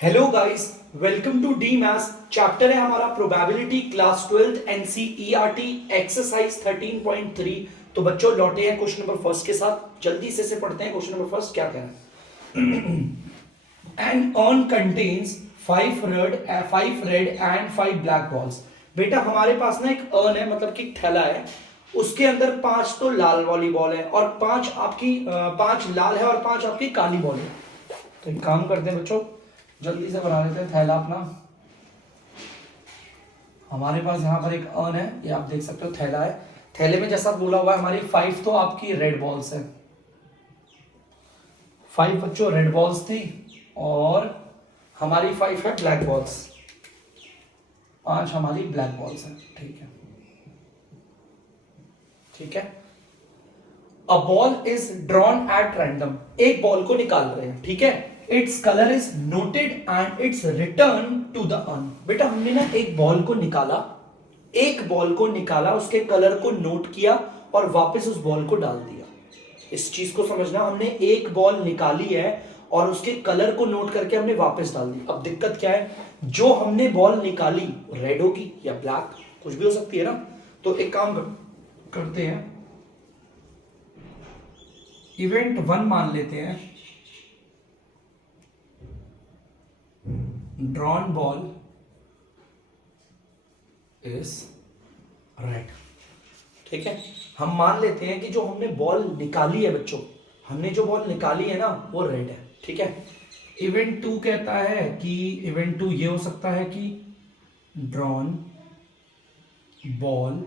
Hello guys, welcome to the maths. Chapter है हमारा probability, class 12 NCERT exercise 13.3। तो बच्चों लौटे हैं क्वेश्चन नंबर फर्स्ट के साथ। जल्दी से पढ़ते हैं क्वेश्चन नंबर फर्स्ट क्या कह रहा है। An urn contains 5 red and 5 black balls. बेटा हमारे पास ना एक अर्न है, मतलब कि थैला है, उसके अंदर 5 तो लाल वाली बॉल है और 5 लाल है और 5 आपकी काली बॉल है। तो एक काम करते हैं बच्चों, जल्दी से बना लेते हैं थैला अपना। हमारे पास यहाँ पर एक अर्न है, ये आप देख सकते हो थैला है। थैले में जैसा बोला हुआ है हमारी 5 तो आपकी रेड बॉल्स है, 5 बच्चों रेड बॉल्स थी और हमारी 5 है ब्लैक बॉल्स, 5 हमारी ब्लैक बॉल्स है। ठीक है, ठीक है। A ball is drawn at random, एक बॉल को निकाल रहे हैं, ठीक है। Its colour is noted and it's return to the urn. बेटा हमने ना एक बॉल को निकाला, उसके कलर को नोट किया और वापस उस बॉल को डाल दिया। इस चीज को समझना, हमने एक बॉल निकाली है और उसके कलर को नोट करके हमने वापस डाल दी। अब दिक्कत क्या है, जो हमने बॉल निकाली रेड होगी या ब्लैक, कुछ भी हो सकती है ना। तो एक काम करते हैं, इवेंट 1 मान लेते हैं, ड्रॉन बॉल इज रेड। ठीक है, हम मान लेते हैं कि जो हमने बॉल निकाली है बच्चों, हमने जो बॉल निकाली है ना वो रेड है। ठीक है, इवेंट 2 कहता है कि इवेंट 2 ये हो सकता है कि ड्रॉन बॉल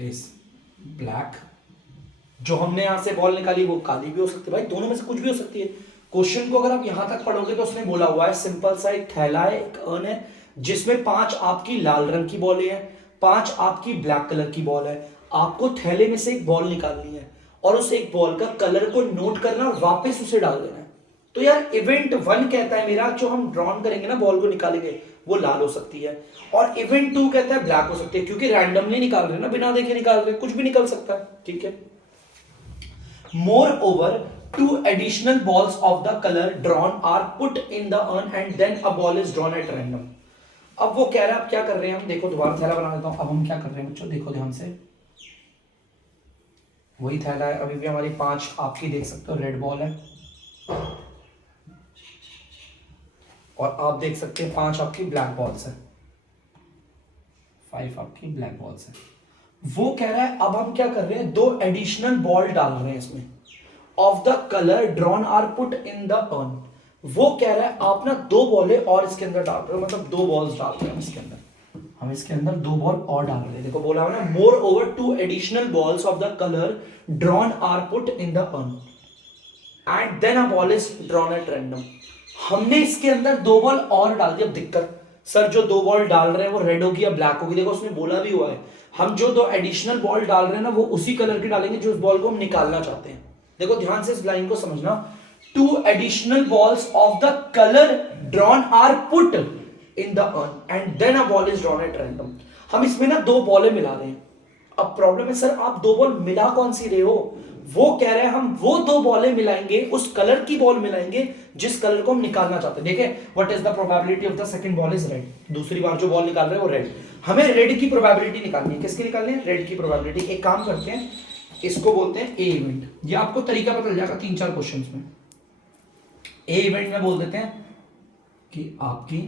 इज ब्लैक। जो हमने यहां से बॉल निकाली वो काली भी हो सकती है, भाई दोनों में से कुछ भी हो सकती है। क्वेश्चन को अगर आप यहां तक पढ़ोगे तो उसमें बोला हुआ है सिंपल सा, एक थैला है, एक अर्न है, जिसमें 5 आपकी लाल रंग की बॉलें हैं, 5 आपकी ब्लैक कलर की बॉल है। आपको थैले में से एक बॉल निकालनी है और उस एक बॉल का कलर को नोट करना और वापस उसे डाल देना है। तो यार इवेंट 1 कहता है मेरा, जो हम ड्रॉन करेंगे ना, बॉल को निकालेंगे, वो लाल हो सकती है, और इवेंट 2 कहता है ब्लैक हो सकती है, क्योंकि रैंडमली निकाल रहे हैं ना, बिना देखे निकाल रहे हैं, कुछ भी निकल सकता है। ठीक है, moreover 2 additional balls of the color drawn are put in the urn and then a ball is drawn at random। अब वो कह रहा है, अब क्या कर रहे हैं हम, देखो दोबारा थैला बना देता हूं। अब हम क्या कर रहे हैं बच्चों, देखो ध्यान से, वही थैला है, अभी भी हमारी 5 आपकी देख सकते हो रेड बॉल है और आप देख सकते हैं 5 आपकी ब्लैक बॉल्स है, 5 आपकी ब्लैक बॉल्स है। वो कह रहा है अब हम क्या कर रहे हैं, 2 एडिशनल बॉल डाल रहे हैं इसमें, of the colour drawn are put in the urn. वो कह रहा है आप ना 2 बॉलें और इसके अंदर डाल रहे हो, मतलब 2 बॉल्स डाल रहे हैं इसके अंदर, हम इसके अंदर 2 बॉल और डाल रहे हैं। देखो बोला है ना, moreover 2 additional balls of the colour drawn are put in the urn and then a ball is drawn at random. हमने इसके अंदर 2 बॉल और डाल दी। अब दिक्कत, सर जो 2 बॉल डाल रहे हैं वो रेड होगी या ब्लैक होगी, देखो उसमें बोला भी हुआ है हम जो 2 एडिशनल बॉल डाल रहे हैं ना वो उसी कलर की डालेंगे जो उस बॉल को हम निकालना चाहते हैं। देखो ध्यान से इस लाइन को समझना, 2 additional balls of the colour drawn are put in the urn and then a ball is drawn at random. हम इसमें ना 2 बॉलें मिला रहे हैं। अब प्रॉब्लम है सर आप 2 बॉल मिला कौन सी रहे हो, वो कह रहे हैं हम वो 2 बॉलें मिलाएंगे, उस कलर की बॉल मिलाएंगे जिस कलर को हम निकालना चाहते हैं। देखें, what is the probability of the second ball is red. दूसरी बार जो बॉल निकाल रहे हैं वो रेड, हमें रेड की प्रोबेबिलिटी निकालनी है। किसकी निकालनी है, रेड की प्रोबेबिलिटी। एक काम करते हैं, इसको बोलते हैं ए इवेंट। ये आपको तरीका पता चल जाएगा 3-4 क्वेश्चंस में। ए इवेंट में बोल देते हैं कि आपकी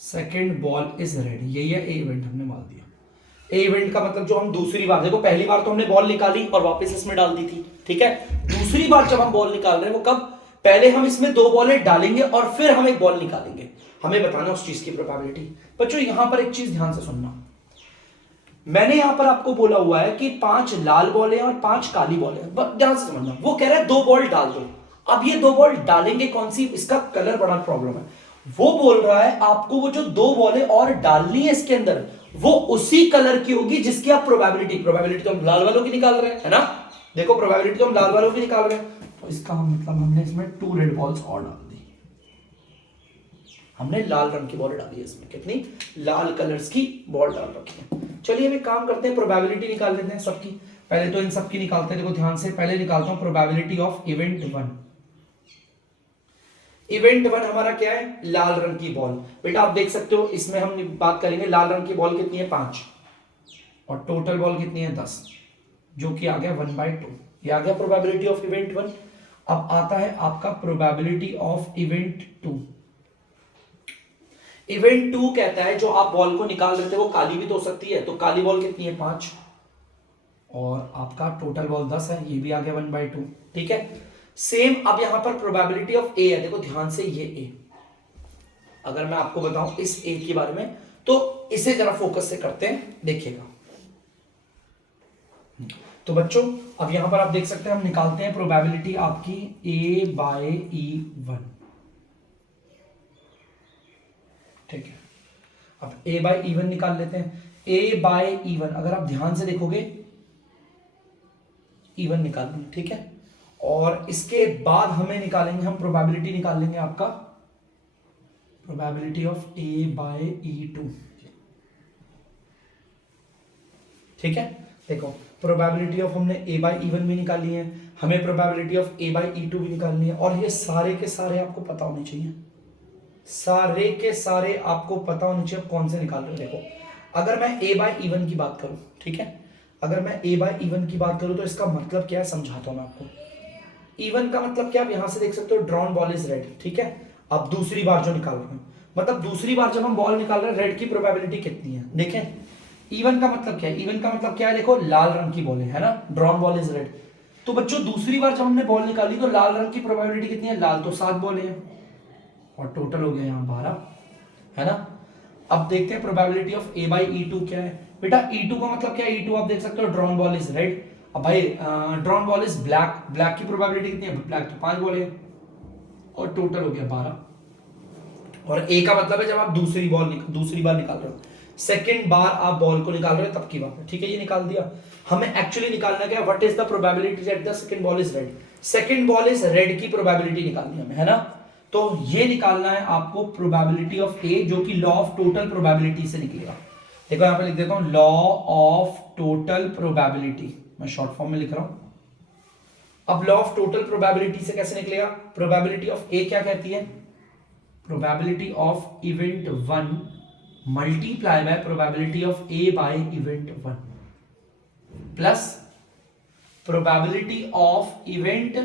सेकंड बॉल इज रेड, यही है ए इवेंट, हमने मान दिया। ए इवेंट का मतलब जो हम दूसरी बार, देखो पहली बार तो हमने बॉल निकाली और वापस इसमें डाल दी थी, ठीक है। दूसरी बार जब हम बॉल निकाल रहे हैं वो कब, पहले हम इसमें 2 बॉलें डालेंगे और फिर हम एक बॉल निकालेंगे। हमें बताना उस चीज की प्रोबेबिलिटी। बच्चों यहां पर एक चीज ध्यान से सुनना, मैंने यहां पर आपको बोला हुआ है कि 5 लाल बॉलें और 5 काली बॉलें, ध्यान से समझना। वो कह रहा है 2 बॉल डाल दो। अब ये 2 बॉल डालेंगे कौन सी, इसका कलर बड़ा प्रॉब्लम है। वो बोल रहा है आपको वो जो 2 बॉलें और डालनी है इसके अंदर वो उसी कलर की होगी जिसकी आप प्रोबेबिलिटी तो हम लाल वालों की निकाल रहे हैं, है ना। देखो प्रोबेबिलिटी तो हम लाल वालों की निकाल रहे हैं, तो इसका मतलब हमने इसमें 2 रेड बॉल्स और डाल दी। हमने लाल रंग की बॉल डाली है इसमें, कितनी लाल कलर्स की बॉल डाल रखी है। चलिए अभी काम करते हैं, प्रोबेबिलिटी निकाल लेते हैं सबकी। पहले तो इन सबकी निकालते हैं, देखो ध्यान से, पहले निकालता हूं प्रोबेबिलिटी ऑफ इवेंट 1। इवेंट 1 हमारा क्या है, लाल रंग की बॉल। बेटा आप देख सकते हो इसमें हम बात करेंगे, लाल रंग की बॉल कितनी है 5 और टोटल बॉल कितनी है 10, जो कि आ गया 1/2। ये आ गया प्रोबेबिलिटी ऑफ इवेंट 1। अब आता है आपका प्रोबेबिलिटी ऑफ इवेंट 2। इवेंट 2 कहता है जो आप बॉल को निकाल रहे थे वो काली भी तो हो सकती है, तो काली बॉल कितनी है 5 और आपका टोटल बॉल 10 है, ये भी आ गया 1/2। ठीक है, सेम अब यहां पर प्रोबेबिलिटी ऑफ ए है। देखो ध्यान से, ये ए, अगर मैं आपको बताऊं इस ए के बारे में तो इसे जरा फोकस से करते हैं, देखिएगा। तो बच्चों अब यहां पर आप देख सकते हैं हम निकालते हैं प्रोबेबिलिटी आपकी A/E1। ठीक है, अब A/E1 निकाल लेते हैं। A/E1 अगर आप ध्यान से देखोगे E1 निकाल लेंगे। ठीक है, और इसके बाद हमें निकालेंगे, हम प्रोबेबिलिटी निकाल लेंगे आपका प्रोबेबिलिटी ऑफ A/E2। ठीक है, देखो प्रोबेबिलिटी ऑफ हमने A/E1 भी निकाली है, हमें प्रोबेबिलिटी ऑफ A/E2 भी निकालनी है, और ये सारे के सारे आपको पता होने चाहिए, सारे के सारे आपको पता होने चाहिए कौन से निकाल रहे हो। देखो अगर मैं A/E1 की बात करूं, ठीक है, अगर मैं A/E1 की बात करूं तो इसका मतलब क्या है समझाता हूं मैं आपको। E1 का मतलब क्या, आप यहां से देख सकते हो ड्रॉन बॉल इज रेड। ठीक है, अब दूसरी बार जो निकाल रहे हैं, मतलब दूसरी बार जब हम बॉल निकाल रहे हैं रेड की प्रोबेबिलिटी कितनी है, देखें E1 का मतलब क्या है, E1 का मतलब क्या है, देखो लाल रंग की बॉल है ना, ड्रॉन बॉल इज रेड। तो बच्चों दूसरी बार जब हमने बॉल निकाली तो लाल रंग की प्रोबेबिलिटी कितनी है, लाल तो 7 बॉल है और टोटल हो गया यहाँ 12, है ना। अब देखते हैं प्रोबेबिलिटी ऑफ A/E2 क्या है। बेटा E2 का मतलब क्या है, E2 आप देख सकते हो ड्रॉन बॉल इज रेड। अब भाई drawn ball is black, black की प्रोबेबिलिटी कितनी है, ब्लैक तो 5 बॉल है और टोटल हो गया 12। और ए का मतलब है जब आप दूसरी बार निकाल रहे हो, सेकंड बार आप बॉल को निकाल रहे हो तब की बात है। ठीक है, ये निकाल दिया। हमें एक्चुअली निकालना क्या है, what is the probability that the second ball is red, second ball is red की प्रोबेबिलिटी निकालनी है हमें, है ना। तो ये निकालना है आपको प्रोबेबिलिटी ऑफ ए, जो कि लॉ ऑफ टोटल प्रोबेबिलिटी से निकलेगा। देखो यहां पे लिख देता हूं लॉ ऑफ टोटल प्रोबेबिलिटी, मैं शॉर्ट फॉर्म में लिख रहा हूं। अब लॉ ऑफ टोटल प्रोबेबिलिटी से कैसे निकलेगा, प्रोबेबिलिटी ऑफ ए क्या कहती है, probability of event 1 multiply by probability of A by event 1 plus probability of event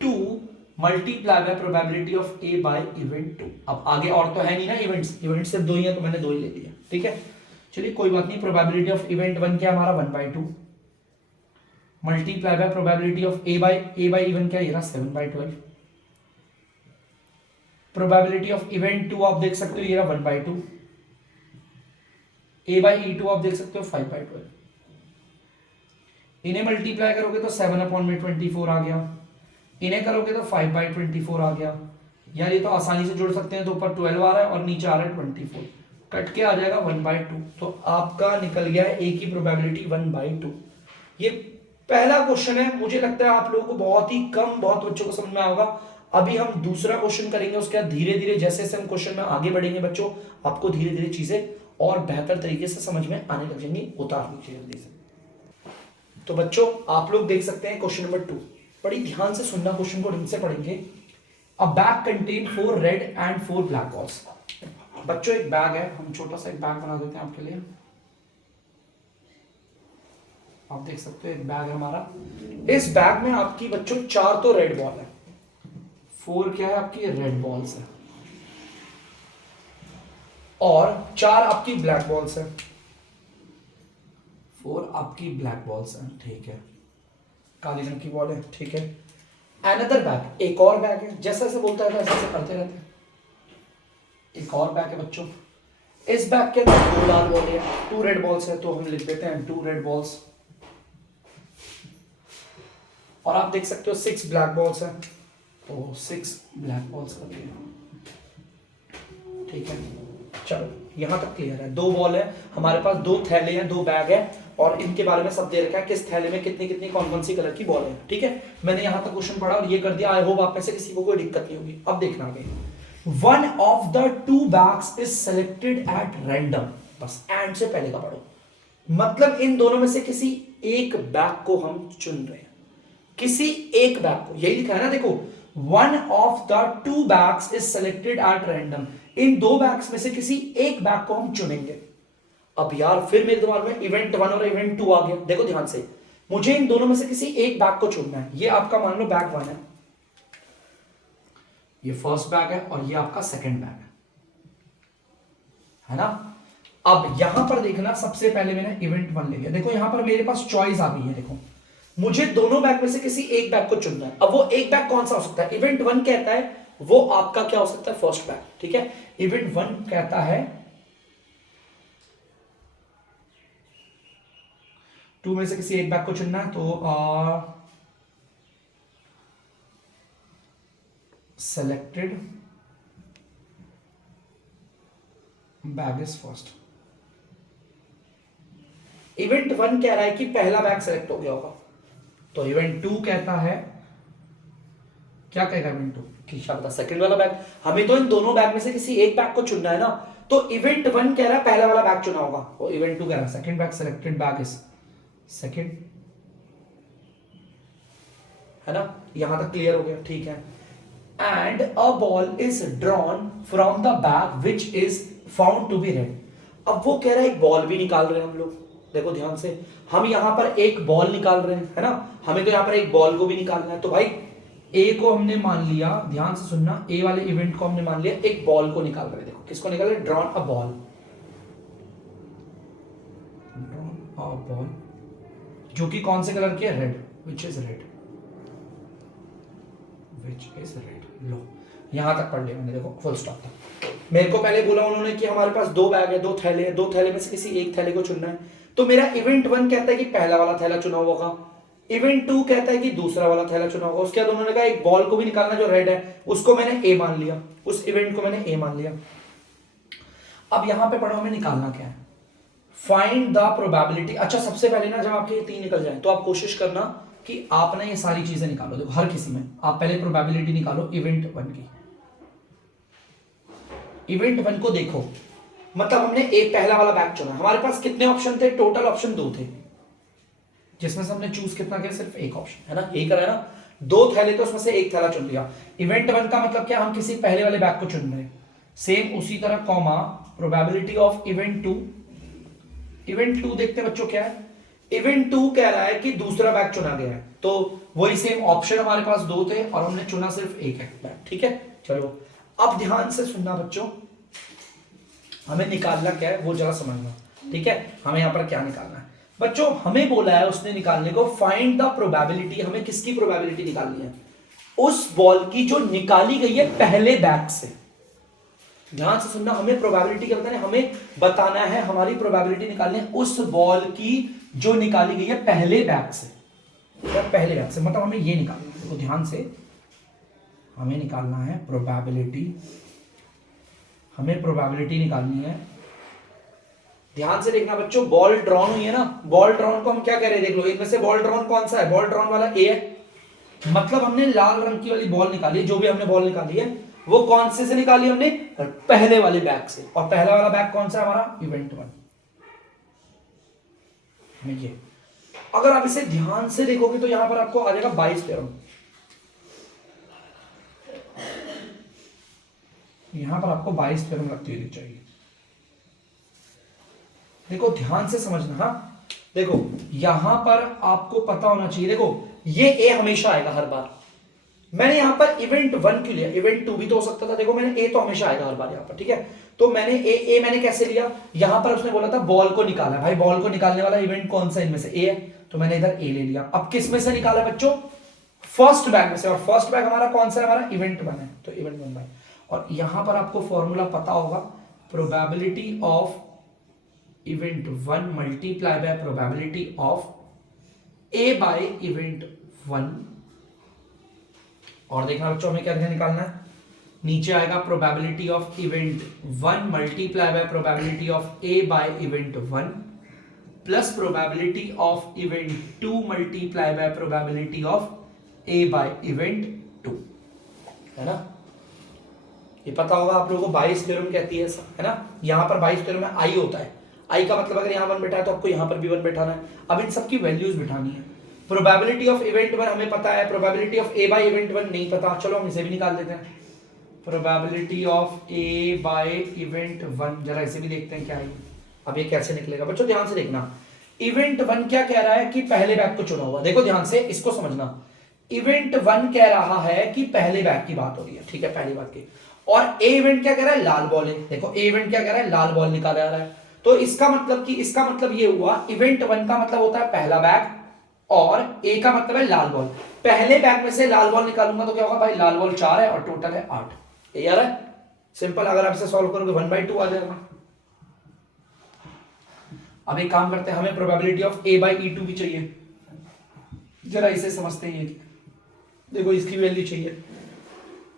2 multiply by probability of A by event 2। अब आगे और तो है नहीं ना इवेंट्स, इवेंट सिर्फ 2 ही है तो मैंने 2 ही ले लिया। ठीक है, चलिए कोई बात नहीं। प्रोबेबिलिटी ऑफ इवेंट 1 क्या हमारा 1/2 multiply by probability of A by event क्या है 7/12। प्रोबेबिलिटी ऑफ इवेंट 2 आप देख सकते हो ये रहा 1/2, A/E2 आप देख सकते हो 5/12। इन्हें मल्टीप्लाई करोगे तो 7/24 आ गया, इन्हें करोगे तो 5/24 आ गया। यार ये तो आसानी से जुड़ सकते हैं, तो ऊपर 12 आ रहा है और नीचे आ रहा है 24, कट के आ जाएगा 1/2। तो आपका निकल गया है ए की प्रोबेबिलिटी 1/2। ये पहला क्वेश्चन है, मुझे लगता है आप लोगों को बहुत ही कम, बहुत बच्चों को समझ में आएगा। अभी हम दूसरा क्वेश्चन करेंगे, उसके बाद धीरे धीरे जैसे जैसे हम क्वेश्चन में आगे बढ़ेंगे बच्चों, आपको धीरे धीरे चीजें और बेहतर तरीके से समझ में आने लग जाएंगी। उतार लीजिए जल्दी से। तो बच्चों आप लोग देख सकते हैं क्वेश्चन नंबर 2, बड़ी ध्यान से सुनना, क्वेश्चन को ढंग से पढ़ेंगे। अ bag contain 4 red and 4 black balls. बच्चों एक बैग है, हम छोटा सा एक बैग बना देते हैं आपके लिए। आप देख सकते हो एक बैग है हमारा, इस बैग में आपकी बच्चों 4 तो रेड बॉल है, 4 क्या है आपकी रेड बॉल्स है, और 4 आपकी ब्लैक बॉल्स है, 4 आपकी ब्लैक बॉल्स है। ठीक है, काली रंग की बॉल है। ठीक है, अनदर बैग, एक और बैग है, जैसे जैसे बोलता है ऐसे ऐसे करते रहते हैं। एक और बैग है बच्चों, इस बैग के अंदर 2 लाल बॉल है, 2 रेड बॉल्स है, तो हम लिख देते हैं 2 रेड बॉल्स। और आप देख सकते हो 6 ब्लैक बॉल्स है, तो 6 ब्लैक बॉल्स कर दिए। ठीक है, चलो यहां तक क्लियर है। 2 बॉल है हमारे पास, 2 थैले हैं, 2 बैग है, और इनके बारे में सब दे रखा है किस थैले में कितनी कितनी कौन कौन सी कलर की बॉल है। ठीक है, मैंने यहां तक क्वेश्चन पढ़ा और ये कर दिया। आई होप आप में से किसी को कोई दिक्कत नहीं होगी। अब देखना आगे, one of the 2 bags is selected at random. बस एंड से पहले का पढ़ो, मतलब इन दोनों में से किसी एक बैग को हम चुन रहे हैं, किसी एक बैग को, यही लिखा है ना। देखो one of the two bags is selected at random, इन दो बैग्स में से किसी एक बैग को हम चुनेंगे। अब यार फिर मेरे दिमाग में इवेंट 1 और इवेंट 2 आ गया। देखो ध्यान से, मुझे इन दोनों में से किसी एक बैग को चुनना है। ये आपका मान लो बैग 1 है, ये फर्स्ट बैग है और ये आपका सेकंड बैग है ना। अब यहां पर देखना, सबसे पहले मैंने इवेंट 1 ले लिया। देखो यहां पर मेरे पास चॉइस आ गई है। देखो मुझे दोनों बैग में से किसी एक बैग को चुनना है। अब वो एक बैग कौन सा हो सकता है? इवेंट 1 कहता है वो आपका क्या हो सकता है? फर्स्ट बैग, ठीक है। इवेंट 1 कहता है 2 में से किसी एक बैग को चुनना है, तो selected bag is first. Event 1 कह रहा है कि पहला बैग सेलेक्ट हो गया होगा, तो इवेंट 2 कहता है, क्या कहेगा इवेंट 2? ठीक है, सेकंड वाला बैग। हमें तो इन दोनों बैग में से किसी एक बैग को चुनना है ना, तो इवेंट 1 कह रहा है पहला वाला बैग चुना होगा, और इवेंट 2 कह रहा है second bag selected bag is second, है ना। यहां तक क्लियर हो गया? ठीक है। And a ball is drawn from the bag which is found to be red. अब वो कह रहा है एक बॉल भी निकाल रहे हैं हम लोग। देखो ध्यान से, हम यहां पर एक बॉल निकाल रहे हैं, है ना। हमें तो यहां पर एक बॉल को भी निकालना है, तो भाई ए को हमने मान लिया, ध्यान से सुनना, ए वाले इवेंट को हमने मान लिया एक बॉल को निकाल रहे हैं। देखो किसको निकाल रहे? Drawn a ball, drawn a ball, जो कि कौन से कलर की है? Red, which is red, which is red. लो यहां तक पढ़ लिया मैंने, देखो फुल स्टॉप तक। मेरे को पहले बोला उन्होंने कि हमारे पास दो बैग है, दो थैले हैं, दो थैले में से किसी एक थैले को चुनना है। तो मेरा इवेंट 1 कहता है कि पहला वाला थैला चुना होगा, इवेंट 2 कहता है कि दूसरा वाला थैला चुना होगा। उसके बाद उन्होंने कहा एक बॉल को भी निकालना जो रेड है, उसको मैंने ए मान लिया, उस इवेंट को मैंने ए मान लिया। अब यहां पे पढ़ो हमें निकालना क्या है? Find the probability. अच्छा सबसे पहले ना, जब आपके ये 3 निकल जाए तो आप कोशिश करना कि आप ना ये सारी चीजें निकालो। देखो हर किसी में आप पहले प्रोबेबिलिटी निकालो इवेंट 1 की। इवेंट 1 को देखो, मतलब हमने एक पहला वाला बैग चुना। हमारे पास कितने ऑप्शन थे? टोटल ऑप्शन 2 थे, जिसमें से हमने चूज कितना किया? सिर्फ एक ऑप्शन, है ना। यही करा है ना, 2 थैले तो उसमें से एक थैला चुन लिया। इवेंट 1 का मतलब क्या? हम किसी पहले वाले बैग को चुन रहे हैं। सेम उसी तरह comma probability of event 2। Event 2 देखते हैं बच्चों क्या है। इवेंट 2 कह रहा है कि दूसरा बैग चुना गया है, तो वही सेम ऑप्शन हमारे पास 2 थे और हमने चुना सिर्फ एक है बैग, ठीक है। चलो अब ध्यान से सुनना बच्चों, हमें निकालना क्या है वो जरा समझना, ठीक है। हमें यहां पर क्या निकालना है बच्चों? हमें बोला है उसने निकालने को फाइंड द प्रोबेबिलिटी। हमें किसकी प्रोबेबिलिटी निकालनी है? उस बॉल की जो निकाली गई है पहले बैग से। ध्यान से सुनना, हमें प्रोबेबिलिटी क्या बताना है? हमें बताना है, हमारी प्रोबेबिलिटी निकालनी है उस बॉल की जो निकाली गई है पहले बैग से। पहले बैग से मतलब हमें ये निकालना है। तो ध्यान से हमें निकालना है प्रोबेबिलिटी, हमें प्रोबेबिलिटी निकालनी है। ध्यान से देखना बच्चों, बॉल ड्रॉन हुई है ना, बॉल ड्रॉन को हम क्या कह रहे हैं? देख लो, इनमें से बॉल ड्रॉन कौन सा है? बॉल ड्रॉन वाला ए है, मतलब हमने लाल रंग की वाली बॉल निकाली। जो भी हमने बॉल निकाली है वो कौन से निकाली? हमने पहले वाले बैग से। और पहला वाला बैग कौन सा है हमारा? इवेंट 1। ये अगर आप इसे ध्यान से देखोगे तो यहां पर आपको आ जाएगा 22 थ्योरम। यहां पर आपको 22 थ्योरम लगती हुई दिख जाएगी। देखो ध्यान से समझना, हाँ देखो यहां पर आपको पता होना चाहिए। देखो ये ए हमेशा आएगा हर बार। मैंने यहां पर इवेंट 1 क्यों लिया? इवेंट 2 भी तो हो सकता था। देखो मैंने ए तो हमेशा आएगा हर बार यहां पर, ठीक है। तो मैंने ए मैंने कैसे लिया? यहां पर उसने बोला था बॉल को निकाला, भाई बॉल को निकालने वाला इवेंट कौन सा इनमें से? ए है, तो मैंने इधर ए ले लिया। अब किस में से निकाला बच्चों? फर्स्ट बैग में से। और फर्स्ट बैग हमारा कौन सा है? हमारा इवेंट 1 है, तो इवेंट 1 बाय। और यहां पर आपको फॉर्मूला पता होगा, probability of event 1 multiply by probability of A by event 1। और देखना बच्चों हमें क्या निकालना है? नीचे आएगा probability of event 1 multiply by probability of A by event 1 plus probability of event 2 multiply by probability of A by event 2, है ना। ये पता होगा आप लोगों को 22 थ्योरम कहती है, है ना। यहां पर 22 थ्योरम में आई होता है। आई का मतलब अगर यहां 1 बैठा है तो आपको यहां पर भी 1 बैठाना है। अब इन सब की वैल्यूज बिठानी है। प्रोबेबिलिटी ऑफ इवेंट वन हमें पता है, probability of A by event one नहीं पता, चलो हम इसे भी निकाल देते हैं। Probability of A by event one, जरा इसे भी देखते हैं क्या है। अब ये कैसे निकलेगा बच्चों, ध्यान से देखना। इवेंट वन क्या कह रहा है कि पहले बैग को चुना हुआ, देखो ध्यान से इसको समझना। इवेंट वन कह रहा है कि पहले बैग की बात हो रही है, ठीक है, पहली बात की। और ए इवेंट क्या कह रहा है, लाल बॉल है। देखो ए इवेंट क्या कह रहा है, लाल बॉल निकाला जा रहा है। तो इसका मतलब ये हुआ, इवेंट वन का मतलब होता है पहला बैग और ए का मतलब है लाल बॉल। पहले बैग में से लाल बॉल निकालूंगा तो क्या होगा भाई, लाल बॉल 4 है और टोटल है 8। ये यार है सिंपल, अगर आप इसे सॉल्व करोगे 1/2 आ जाएगा। अब एक काम करते हैं, हमें probability of A by E two भी चाहिए, जरा इसे समझते हैं। देखो इसकी वैल्यू चाहिए।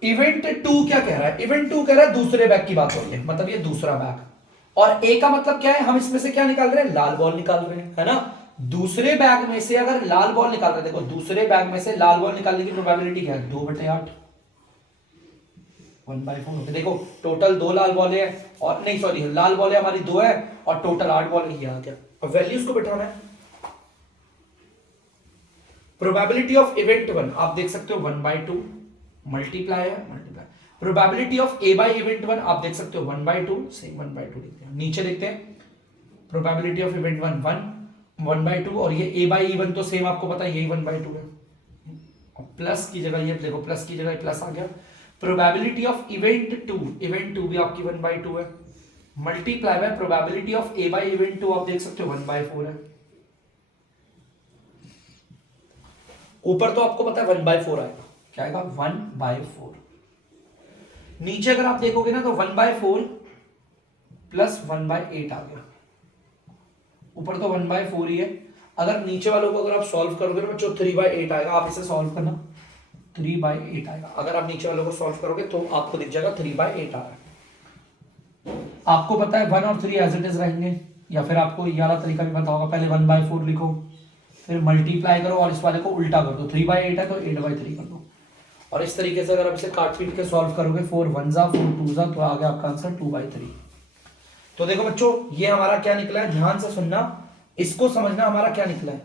इवेंट टू क्या कह रहा है, इवेंट टू कह रहा है दूसरे बैग की बात हो रही है, मतलब ये दूसरा बैग। और ए का मतलब क्या है, हम इसमें से क्या निकाल रहे हैं, लाल बॉल निकाल रहे हैं, है ना। दूसरे बैग में से अगर लाल बॉल निकाल रहे हैं, देखो दूसरे बैग में से लाल बॉल निकालने की प्रोबेबिलिटी क्या है, 2/8, 1/4। देखो टोटल 2 लाल बॉल है, और नहीं सॉरी लाल बॉल हमारी 2 है और टोटल 8 बॉल है, आ गया। अब वैल्यूज को बिठाना है। प्रोबेबिलिटी ऑफ इवेंट वन आप देख सकते हो 1/2 मल्टीप्लाई है, multiply. Probability of A by event one आप देख सकते हो 1/2, सेम 1/2 लिखते हैं। नीचे देखते हैं प्रोबेबिलिटी ऑफ इवेंट वन 1/2, और ये ए बाय ई वन तो सेम आपको पता है यही 1/2 है। प्लस की जगह ये देखो, प्लस की जगह प्लस आ गया। प्रोबेबिलिटी ऑफ इवेंट टू भी आपकी 1/2 है, multiply by probability of A by event two आप देख सकते हो 1/4 है। ऊपर तो आपको पता है 1/4 आएगा, क्या आएगा 1/4। नीचे अगर आप देखोगे ना तो 1/4 प्लस 1/8 आ गया। ऊपर तो 1/4 ही है, अगर नीचे वालों को अगर आप सॉल्व करोगे ना बच्चों 3/8 आएगा। आप इसे सॉल्व करना, 3/8 आएगा। अगर आप नीचे वालों को सॉल्व करोगे तो आपको दिख जाएगा 3/8 आ रहा है। आपको पता है 1 और 3 एज इट इज रहेंगे, या फिर आपको ये वाला तरीका भी पता होगा, पहले 1/4 लिखो फिर मल्टीप्लाई करो और इस वाले को उल्टा कर दो, 3/8 है तो 8/3 कर दो। और इस तरीके से अगर आप इसे काट पीट के सॉल्व करोगे 4 1 4 2 तो आ गया आपका आंसर 2/3। तो देखो बच्चों ये हमारा क्या निकला है, ध्यान से सुनना, इसको समझना हमारा क्या निकला है।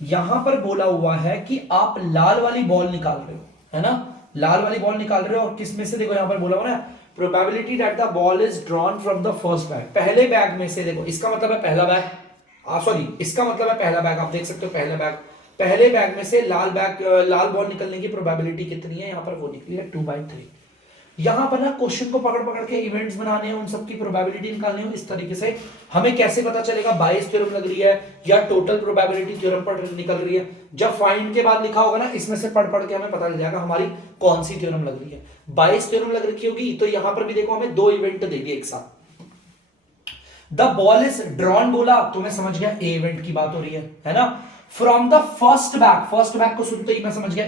यहां पर बोला हुआ है कि आप लाल वाली बॉल निकाल रहे हो, है ना, लाल वाली बॉल निकाल रहे हो। और किस में से, देखो यहां पर बोला हुआ ना probability that the ball is drawn from the first bag, पहले बैग में से। देखो इसका मतलब है पहला बैग, सॉरी इसका मतलब है पहला बैग, आप देख सकते हो पहला बैग, पहले बैग में से लाल बॉल निकलने की प्रोबेबिलिटी कितनी है, यहां पर वो निकली है 2/3। यहां पर ना क्वेश्चन को पकड़ पकड़ के इवेंट्स बनाने हैं, उन सब की प्रोबेबिलिटी निकालनी हो। इस तरीके से हमें कैसे पता चलेगा बायस थ्योरम लग रही है या टोटल प्रोबेबिलिटी थ्योरम पर निकल रही है। जब फाइंड के बाद लिखा होगा ना, इसमें से पढ़ पढ़ के हमें पता चल जाएगा हमारी कौन सी थ्योरम लग रही है। बायस थ्योरम लग रखी होगी तो यहां पर भी देखो हमें 2 इवेंट देगी एक साथ। द बॉल इज ड्रॉन बोला तो मैं समझ गया ए इवेंट की बात हो रही है ना। फ्रॉम द फर्स्ट बैग को सुनते ही मैं समझ गया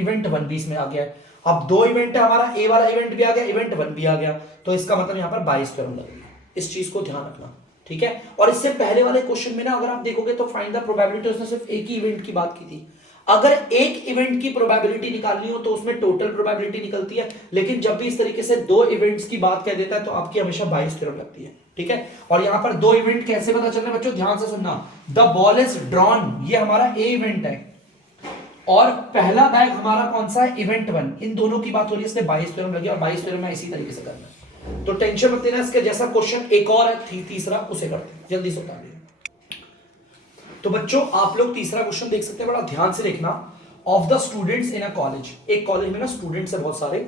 इवेंट वन भी इसमें आ गया। अब 2 इवेंट है हमारा, ए वाला इवेंट भी आ गया, इवेंट वन भी आ गया, तो इसका मतलब यहां पर 22 थ्योरम लग रही है। इस चीज को ध्यान रखना, ठीक है। और इससे पहले वाले क्वेश्चन में ना अगर आप देखोगे तो फाइंड द प्रोबेबिलिटी, उसने सिर्फ एक ही इवेंट की बात की थी। अगर एक इवेंट की प्रोबेबिलिटी निकालनी हो तो उसमें टोटल प्रोबेबिलिटी निकलती है, लेकिन जब भी इस तरीके से 2 इवेंट्स की बात कह देता है तो आपकी हमेशा 22 थ्योरम लगती है, ठीक है। और यहां पर 2 इवेंट कैसे पता चल रहे हैं बच्चों, ध्यान से सुनना। द बॉल इज ड्रॉन, ये हमारा ए इवेंट है, और पहला बैग हमारा कौन सा है, इवेंट वन। इन दोनों की बात हो रही है, इसलिए 22 थ्योरम लगी, और 22 थ्योरम में इसी तरीके से करना है। तो टेंशन मत लेना, इसके जैसा क्वेश्चन एक और है तीसरा, उसे करते हैं, जल्दी से उतार दीजिए। तो बच्चों आप लोग तीसरा क्वेश्चन देख सकते हैं, बड़ा ध्यान से देखना। Of the students in a college, एक कॉलेज में ना स्टूडेंट्स है बहुत सारे।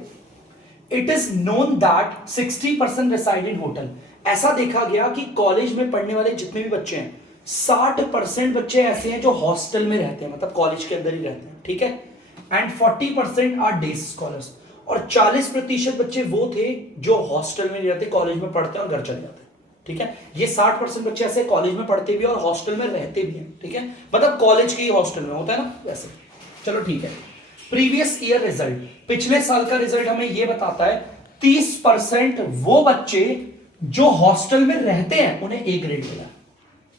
It is known that 60% reside in hotel. ऐसा देखा गया कि कॉलेज में पढ़ने वाले जितने भी बच्चे हैं 60% बच्चे ऐसे हैं जो हॉस्टल में रहते हैं, मतलब कॉलेज के अंदर ही रहते हैं, ठीक है। एंड 40% आर डे स्कॉलर्स, और 40% बच्चे वो थे जो हॉस्टल में नहीं रहते, कॉलेज में पढ़ते हैं और घर चले जाते हैं, ठीक है। ये 60% बच्चे ऐसे कॉलेज में पढ़ते भी और हॉस्टल में रहते भी हैं, ठीक है, मतलब कॉलेज के ही हॉस्टल में होता है ना वैसे। चलो ठीक है। प्रीवियस ईयर रिजल्ट, पिछले साल का रिजल्ट हमें यह बताता है 30% वो बच्चे जो हॉस्टल में रहते हैं उन्हें ए ग्रेड मिला,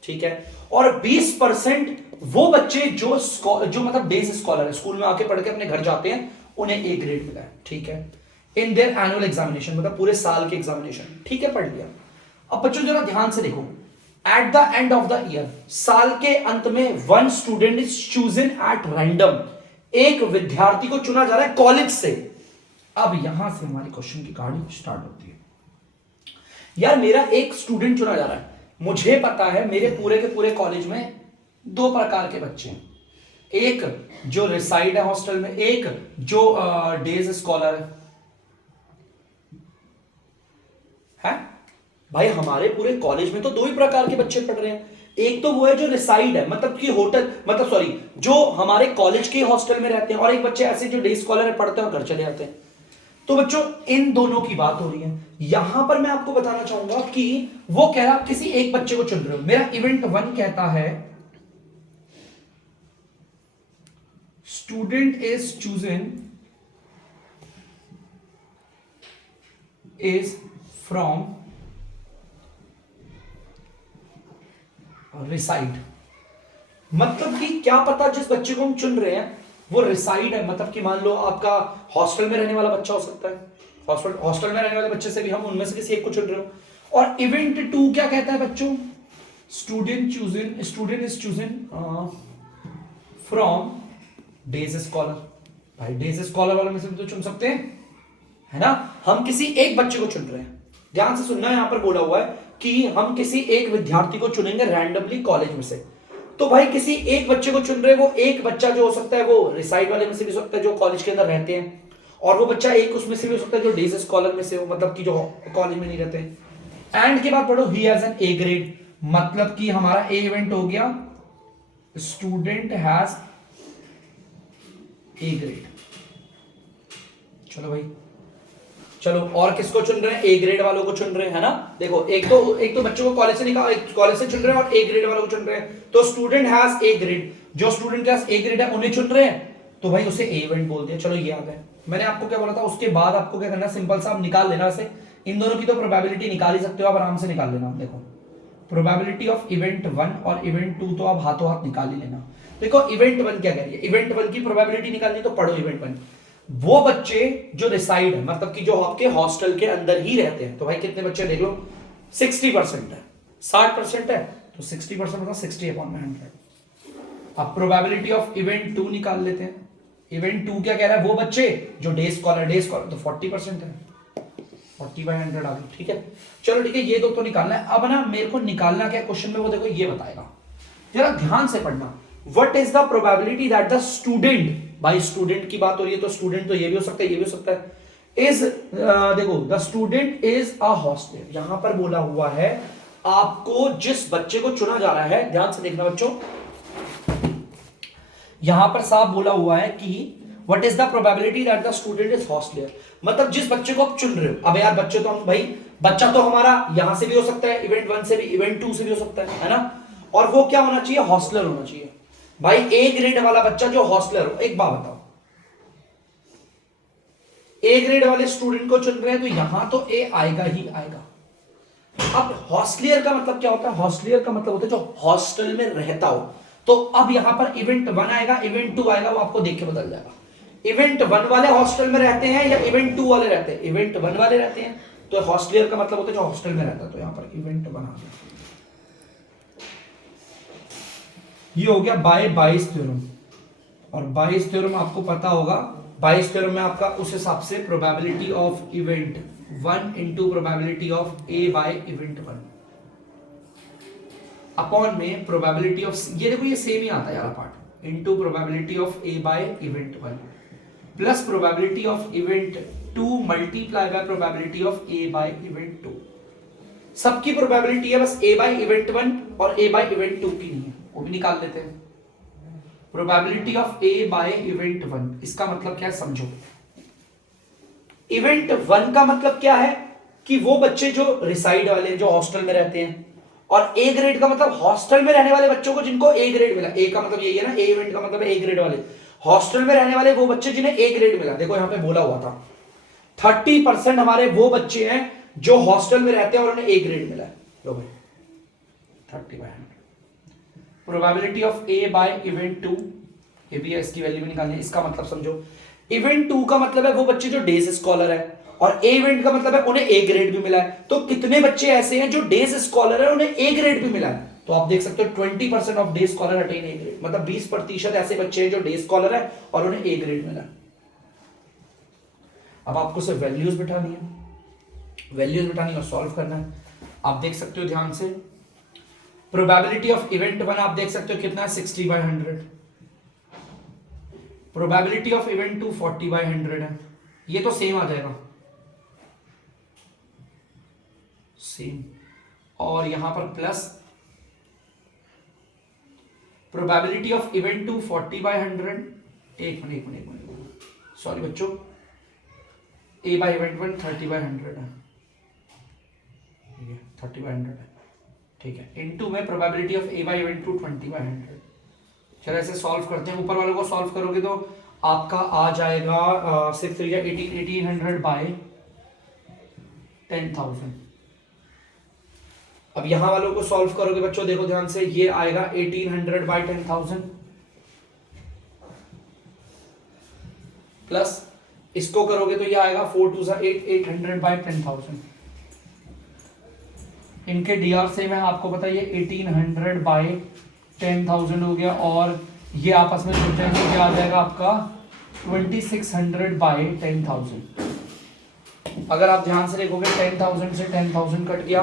ठीक है। और 20% वो बच्चे जो मतलब डेज स्कॉलर है, स्कूल में आके पढ़ के अपने घर जाते हैं, उन्हें ए ग्रेड मिला है, ठीक है। इन देयर एनुअल एग्जामिनेशन, मतलब पूरे साल के एग्जामिनेशन, ठीक है, पढ़ लिया। अब बच्चों जरा ध्यान से देखो, at the end of the year, साल के अंत में, one student is chosen at random, एक विद्यार्थी को चुना जा रहा है कॉलेज से। अब यहां से हमारी क्वेश्चन की कहानी स्टार्ट होती है। यार मेरा एक स्टूडेंट चुना जा रहा है, मुझे पता है मेरे पूरे के पूरे कॉलेज में दो प्रकार के बच्चे हैं, एक जो रिसाइड है हॉस्टल में, एक जो डेज स्कॉलर है भाई हमारे पूरे कॉलेज में तो दो ही प्रकार के बच्चे पढ़ रहे हैं, एक तो वो है जो रिसाइड है, मतलब कि होटल, मतलब सॉरी, जो हमारे कॉलेज के हॉस्टल में रहते हैं, और एक बच्चे ऐसे जो डे स्कॉलर है, पढ़ते हैं और घर चले जाते हैं। तो बच्चों इन दोनों की बात हो रही है। यहां पर मैं आपको बताना चाहूंगा कि वो कह रहा, किसी एक बच्चे को चुन रहे हो। मेरा इवेंट 1 कहता है student is chosen is from reside, मतलब कि क्या पता जिस बच्चे को हम चुन रहे हैं वो रिसाइड है, मतलब कि मान लो आपका हॉस्टल में रहने वाला बच्चा हो सकता है, हॉस्टल में रहने वाले बच्चे से भी हम उनमें से किसी एक को चुन रहे हो। और इवेंट 2 क्या कहता है बच्चों, student is chosen from days scholar. भाई डेज स्कॉलर वाले में से भी तो चुन सकते हैं, है ना, हम किसी एक बच्चे को चुन रहे हैं। ध्यान से सुनना, यहां पर बोला हुआ है कि हम किसी एक विद्यार्थी को चुनेंगे रैंडमली कॉलेज में से। तो भाई किसी एक बच्चे को चुन रहे, वो एक बच्चा जो हो सकता है वो रिसाइड वाले में से भी हो सकता है जो कॉलेज के अंदर रहते हैं, और वो बच्चा एक उसमें से भी हो सकता है जो डेज स्कॉलर में से हो, मतलब कि जो कॉलेज में नहीं रहते। एंड के बाद पढ़ो he has an A grade, मतलब कि हमारा ए इवेंट हो गया स्टूडेंट हैज ए ग्रेड। चलो भाई, चलो और किसको चुन रहे हैं, ए ग्रेड वालों को चुन रहे हैं, है ना। देखो एक तो बच्चों को कॉलेज से निकाल, कॉलेज से चुन रहे हैं और ए ग्रेड वालों को चुन रहे हैं। तो स्टूडेंट हैज ए ग्रेड, जो स्टूडेंट के पास ए ग्रेड है उन्हें चुन रहे हैं, तो भाई उसे ए इवेंट बोल दिया। चलो ये आ गए। मैंने आपको क्या बोला था, उसके बाद आपको क्या करना, सिंपल सा आप निकाल लेना। वैसे इन दोनों की तो प्रोबेबिलिटी निकाल ही सकते हो आप, आराम से निकाल लेना। देखो प्रोबेबिलिटी ऑफ इवेंट 1 और इवेंट 2 तो आप हाथों हाथ निकाल ही लेना। देखो इवेंट 1 क्या कह रही है, इवेंट 1 की प्रोबेबिलिटी निकालनी, तो पढ़ो इवेंट 1, वो बच्चे जो रिसाइड है, मतलब कि जो आपके हॉस्टल के अंदर ही रहते हैं। तो भाई कितने बच्चे देख लो, 60% है, 60% है, तो 60% मतलब 60/100। अब प्रोबेबिलिटी ऑफ इवेंट 2 निकाल लेते हैं। इवेंट 2 क्या कह रहा है, वो बच्चे जो डे स्कॉलर तो 40% है, 40/100 आ गई। ठीक है, चलो ठीक है, ये दो तो निकालना है। अब ना मेरे को निकालना क्या क्वेश्चन में, वो देखो ये बताएगा, जरा ध्यान से पढ़ना। What is the probability that the student, भाई स्टूडेंट की बात हो रही है तो स्टूडेंट तो ये भी हो सकता है, ये भी हो सकता है। इज देखो the student is a hosteller, यहां पर बोला हुआ है आपको जिस बच्चे को चुना जा रहा है, ध्यान से देखना बच्चों, यहां पर साफ बोला हुआ है कि what is the probability that the student is hosteller, मतलब जिस बच्चे को आप चुन रहे हो। अब यार बच्चे तो हम, भाई बच्चा तो हमारा यहां से भी हो सकता है, इवेंट 1 से भी, इवेंट 2 से भी हो सकता है ना। और वो क्या होना चाहिए, हॉस्टलर होना चाहिए। भाई ए ग्रेड वाला बच्चा जो हॉस्टलर हो, एक बात बताओ, ए ग्रेड वाले स्टूडेंट को चुन रहे हैं तो यहां तो ए आएगा ही आएगा। अब हॉस्टलियर का मतलब क्या होता है, हॉस्टलियर का मतलब होता है जो हॉस्टल में रहता हो। तो अब यहां पर इवेंट 1 आएगा, इवेंट 2 आएगा, वो आपको देख के बदल जाएगा। इवेंट 1 वाले हॉस्टल में रहते हैं या इवेंट 2 वाले रहते हैं, इवेंट 1 वाले रहते हैं, तो हॉस्टलियर का मतलब होता है जो हॉस्टल में रहता है। तो यहां पर इवेंट 1 आ गया। ये हो गया बाय बाइस थ्योरम, और बाइस थ्योरम आपको पता होगा, बाइस थ्योरम में आपका उस हिसाब से probability of event 1 into probability of A by event 1 upon में प्रोबेबिलिटी ऑफ, ये देखो ये सेम ही आता है यार part, into probability of A by event 1 plus probability of event 2 multiply by probability of A by event 2। सबकी probability है, बस ए बाय इवेंट 1 और ए बाय इवेंट 2 की नहीं है, वो भी निकाल लेते हैं। Probability of A by event 1, इसका मतलब क्या है समझो। इवेंट 1 का मतलब क्या है कि वो बच्चे जो रिसाइड वाले, जो हॉस्टल में रहते हैं, और ए ग्रेड का मतलब हॉस्टल में रहने वाले बच्चों को जिनको ए ग्रेड मिला। ए का मतलब यही है ना, ए इवेंट का मतलब है ए ग्रेड वाले, हॉस्टल में रहने वाले वो बच्चे जिन्हें ए ग्रेड मिला। देखो यहां पे बोला हुआ था 30% हमारे वो बच्चे हैं जो हॉस्टल में रहते हैं और उन्हें ए ग्रेड मिला है। लो भाई 30/100 probability of A by event 2, A भी है, इसकी वैल्यू भी निकालनी है। इसका मतलब समझो, इवेंट 2 का मतलब है वो बच्चे जो डेज स्कॉलर है, और ए इवेंट का मतलब है उन्हें ए ग्रेड भी मिला है। तो कितने बच्चे ऐसे हैं जो डेज स्कॉलर है, उन्हें ए ग्रेड भी मिला है? तो आप देख सकते हो 20% of day scholar attain A grade, मतलब 20% ऐसे बच्चे हैं जो डे स्कॉलर है और उन्हें ए ग्रेड मिला है। अब आपको सिर्फ वैल्यूज बिठानी है, वैल्यूज बिठानी और सॉल्व करना है। आप देख सकते हो ध्यान से, प्रोबेबिलिटी ऑफ इवेंट 1 आप देख सकते हो कितना है, 60/100। प्रोबेबिलिटी ऑफ इवेंट 2 40/100 है। ये तो सेम आ जाएगा, सेम। और यहां पर प्लस प्रोबेबिलिटी ऑफ इवेंट 2 40/100। एक मिनट सॉरी बच्चों, ए बाई इवेंट 1 30/100 है, 30/100 है, ठीक है। इनटू में probability of A by event 2 20/100। चलो ऐसे सॉल्व करते हैं। ऊपर वालों को सॉल्व करोगे तो आपका आ जाएगा 6 3 1800 बाय 10,000। अब यहां वालों को सॉल्व करोगे बच्चों, देखो ध्यान से, ये आएगा 1800 बाय 10,000 प्लस इसको करोगे तो ये आएगा 4 2 8 800 बाय 10,000। इनके डीआर सेम है, आपको पता है ये 1800 बाय 10,000 हो गया, और ये आपस में जुड़ जाएंगे, क्या आ जाएगा आपका 2600 बाय 10,000। अगर आप ध्यान से देखोगे 10,000 से 10,000 कट गया,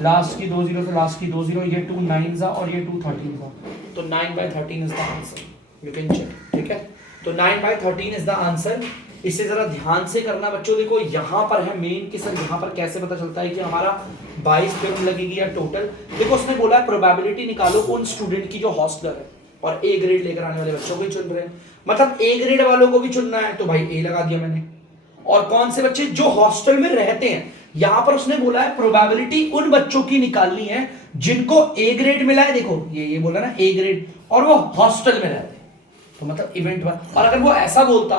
लास्ट की 2 जीरो से लास्ट की 2 जीरो, ये 2 9 और ये 2 13 था, तो 9/13 is the answer. You can check, ठीक है। तो 9/13 इज द आंसर। इसे जरा ध्यान से करना बच्चों। देखो यहां पर है मेन कि सर यहां पर कैसे पता चलता है कि हमारा 22 थ्योरम लगेगी या टोटल। देखो उसने बोला है प्रोबेबिलिटी निकालो उन स्टूडेंट की जो हॉस्टलर है और ए ग्रेड लेकर आने वाले बच्चों को ही चुन रहे हैं, मतलब ए ग्रेड वालों को भी चुनना है, तो भाई ए लगा दिया मैंने। और कौन से बच्चे जो हॉस्टल में रहते हैं, यहां पर उसने बोला है प्रोबेबिलिटी उन बच्चों की निकालनी है जिनको ए ग्रेड मिला है। देखो ये बोला ना ए ग्रेड, और वो हॉस्टल में रहते हैं, तो मतलब इवेंट 1। और अगर वो ऐसा बोलता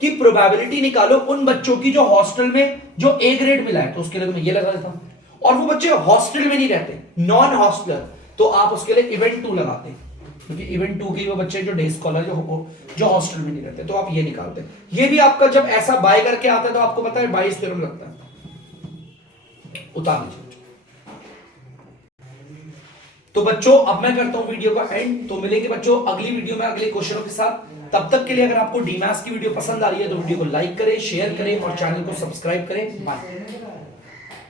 कि प्रोबेबिलिटी निकालो उन बच्चों की जो हॉस्टल में जो ए ग्रेड मिला है, तो उसके लिए तो मैं ये लगा देता हूं। और वो बच्चे हॉस्टल में नहीं रहते, नॉन हॉस्टलर, तो आप उसके लिए इवेंट 2 लगाते, क्योंकि इवेंट 2 के वो बच्चे जो डे स्कॉलर जो हॉस्टल में नहीं रहते, तो आप ये निकालते। ये भी आपका जब ऐसा बाय करके आता है तो आपको पता है 22 थ्योरम लगता है। उतार लीजिए। तो बच्चों अब मैं करता हूं वीडियो का एंड, तो मिलेंगे बच्चों अगली वीडियो में अगले क्वेश्चनों के साथ। तब तक के लिए अगर आपको डीमैथ्स की वीडियो पसंद आ रही है तो वीडियो को लाइक करें, शेयर करें और चैनल को सब्सक्राइब करें। बाय।